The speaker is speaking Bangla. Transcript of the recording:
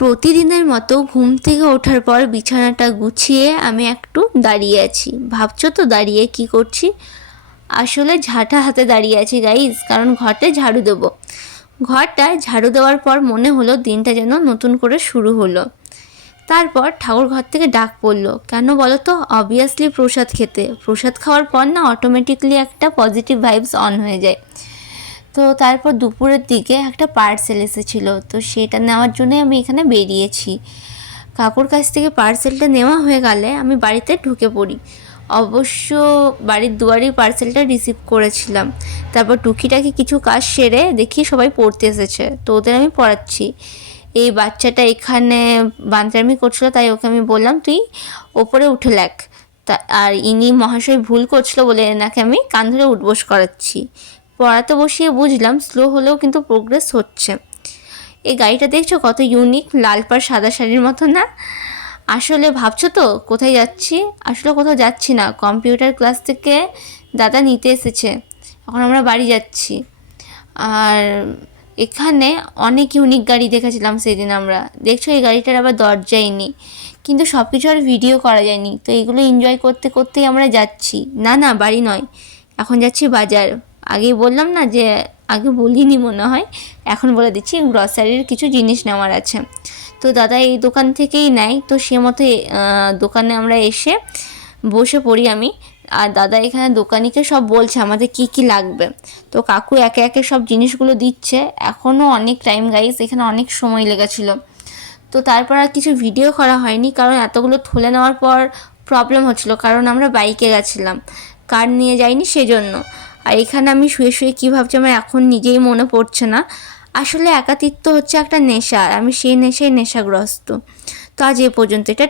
প্রতিদিনের মতো ঘুম থেকে ওঠার পর বিছানাটা গুছিয়ে আমি একটু দাঁড়িয়ে আছি। ভাবছো তো দাঁড়িয়ে কি করছি? আসলে ঝাঁটা হাতে দাঁড়িয়ে আছি গাইজ, কারণ ঘরটা ঝাড়ু দেবো। ঘরটা ঝাড়ু দেওয়ার পর মনে হলো দিনটা যেন নতুন করে শুরু হলো। তারপর ঠাকুর ঘর থেকে ডাক পড়লো। কেন বলো তো? অবভিয়াসলি প্রসাদ খেতে। প্রসাদ খাওয়ার পর না অটোমেটিকলি একটা পজিটিভ ভাইবস অন হয়ে যায়। তো তারপর দুপুরের দিকে একটা পার্সেল এসেছিলো, তো সেটা নেওয়ার জন্য আমি এখানে বেরিয়েছি। কাকুর কাছ থেকে পার্সেলটা নেওয়া হয়ে গেলে আমি বাড়িতে ঢুকে পড়ি। অবশ্য বাড়ির দুয়ারেই পার্সেলটা রিসিভ করেছিলাম। তারপর টুকিটাকি কিছু কাজ সেরে দেখি সবাই পড়তে এসেছে, তো ওদের আমি পড়াচ্ছি। এই বাচ্চাটা এখানে বান্তারামি করছিল, তাই ওকে আমি বললাম তুই ওপরে উঠে লেখ। তা আর ইনি মহাশয় ভুল করছিল বলে এনাকে আমি কান ধরে উঠবোস করাচ্ছি। পড়াতে বসিয়ে বুঝলাম স্লো হলেও কিন্তু প্রোগ্রেস হচ্ছে। এই গাড়িটা দেখছো কত ইউনিক, লাল পাড় সাদা শাড়ির মতো না? আসলে ভাবছো তো কোথায় যাচ্ছি? আসলে কোথাও যাচ্ছি না, কম্পিউটার ক্লাস থেকে দাদা নিতে এসেছে, এখন আমরা বাড়ি যাচ্ছি। আর এখানে অনেক ইউনিক গাড়ি দেখেছিলাম সেদিন আমরা। দেখছো এই গাড়িটার আবার দরজাই নেই, কিন্তু সব কিছু আর ভিডিও করা যায়নি। তো এগুলো এনজয় করতে করতেই আমরা যাচ্ছি। না না, বাড়ি নয়, এখন যাচ্ছি বাজার। আগেই বললাম না যে, আগে বলিনি মনে হয়, এখন বলে দিচ্ছি, গ্রসারির কিছু জিনিস নেওয়ার আছে। তো দাদা এই দোকান থেকেই নেয়, তো সে মতো দোকানে আমরা এসে বসে পড়ি আমি। আর দাদা এখানে দোকানিকে সব বলছে আমাদের কি কি লাগবে। তো কাকু একে একে সব জিনিসগুলো দিচ্ছে। এখনও অনেক টাইম গাইস, এখানে অনেক সময় লেগেছিলো। তো তারপর আর কিছু ভিডিও করা হয়নি, কারণ এতগুলো তুলে নেওয়ার পর প্রবলেম হচ্ছিলো, কারণ আমরা বাইকে গেছিলাম, কার নিয়ে যাইনি সেজন্য। আর এখানে আমি শুয়ে শুয়ে কী ভাবছি আমার এখন নিজেই মনে পড়ছে না। আসলে একাকিত্ব হচ্ছে একটা নেশা, আর আমি সেই নেশায় নেশাগ্রস্ত। তো আজ এ পর্যন্ত, এটা